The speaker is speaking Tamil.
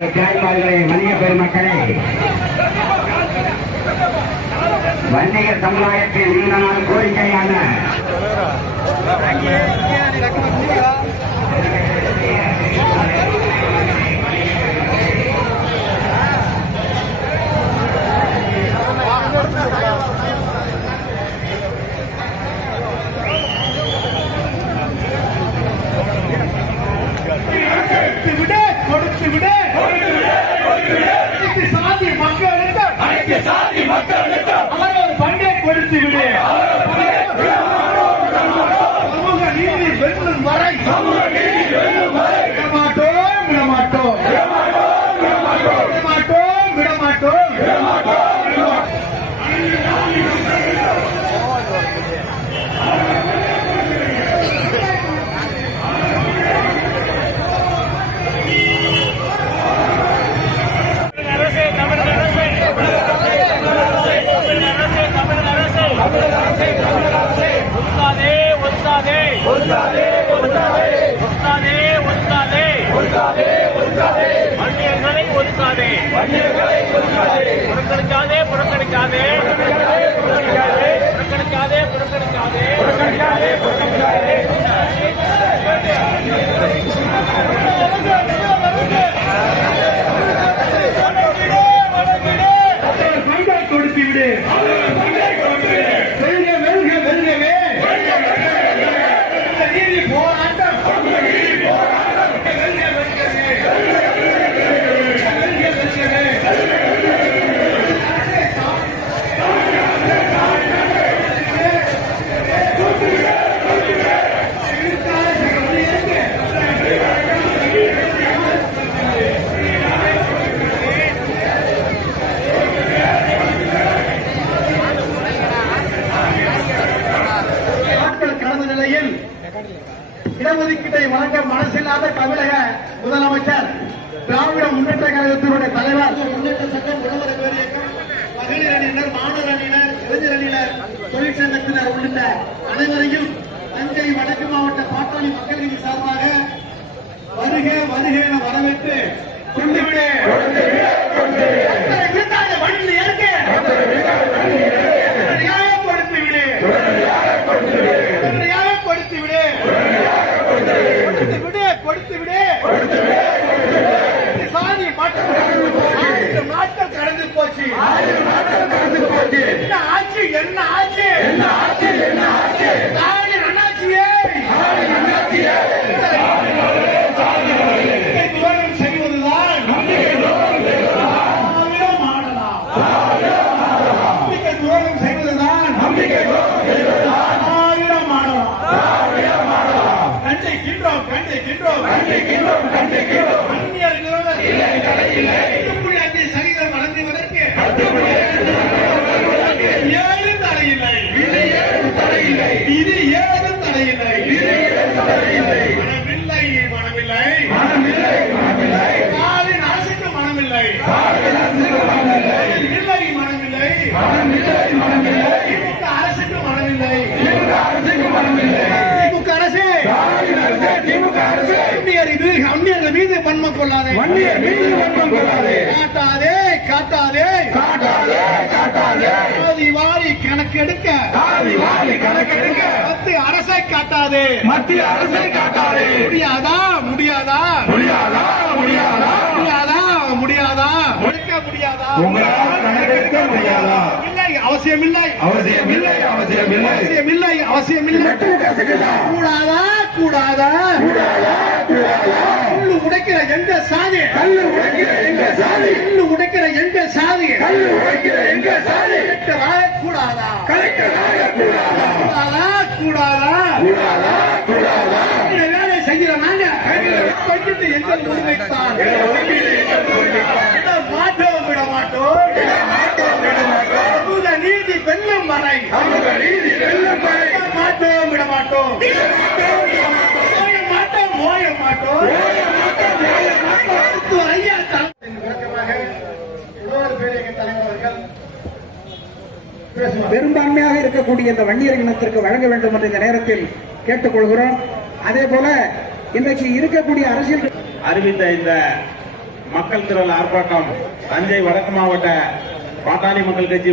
தாய்மார்களே, வணிக பெருமக்களே, வணிக சமுதாயத்தின் நீண்ட நாள் கோரிக்கையான அவரவர் பண்டை கொடுத்து விடு. சமூக நீதி வெல்லும் வரை விடமாட்டோம். இடஒதுக்கீட்டை வழங்க மனசில்லாத தமிழக முதலமைச்சர், திராவிட முன்னேற்ற கழகத்தினுடைய தலைவர், முன்னேற்ற சங்கம், உழவர் பேரியக்கம், மகளிர் அணியினர், மாணவர் அணியினர், இளைஞர் அணியினர், தொழிற்சங்கத்தினர் உள்ளிட்ட அனைவரையும் தஞ்சை வடக்கு மாவட்ட பாட்டாளி மக்கள் கட்சி சார்பாக வருக வருக என வரவேற்று கொண்டுவிடு சாதி மாற்றம் கடந்து போச்சு. என்ன ஆச்சு சாதி நன்னாட்சியே துரோகம் செய்வதுதான் துரோகம் செய்வதுதான் ஆயிரம் ஆடலாம். கண்டிக்கின்றோம். சரீரம் வழங்குவதற்கு ஏதும் தடையில்லை. இது ஏதும் தடையில்லை. மனமில்லை. காலின் அரசுக்கு மனமில்லை. திமுக அரசுக்கு மனமில்லை. திமுக அரசு அந்நியர்கள் மீது வன்மம் கொள்ளாதே. காட்டாதே. வாரி கணக்கெடுக்க மத்திய அரசை காட்டாதே. முடியாதா இல்லை, அவசியமில்லை. கூடாதா உடைக்கிற எங்க சாதி கூடாதா வேலை செய்கிற நாங்க எங்கள் உரிமைத்தான் விட மாட்டோம். நீதி வெல்லும் வரை விட மாட்டோம். பெரும்பான்மையாக இருக்கக்கூடிய இந்த வன்னியர் இனத்திற்கு வழங்க வேண்டும் என்ற இந்த நேரத்தில் கேட்டுக் கொள்கிறோம். அதே போல இன்றைக்கு இருக்கக்கூடிய அரசியல் அறிவித்த இந்த மக்கள் திரள் ஆர்ப்பாட்டம் தஞ்சை வடக்கு மாவட்ட பாட்டாளி மக்கள் கட்சி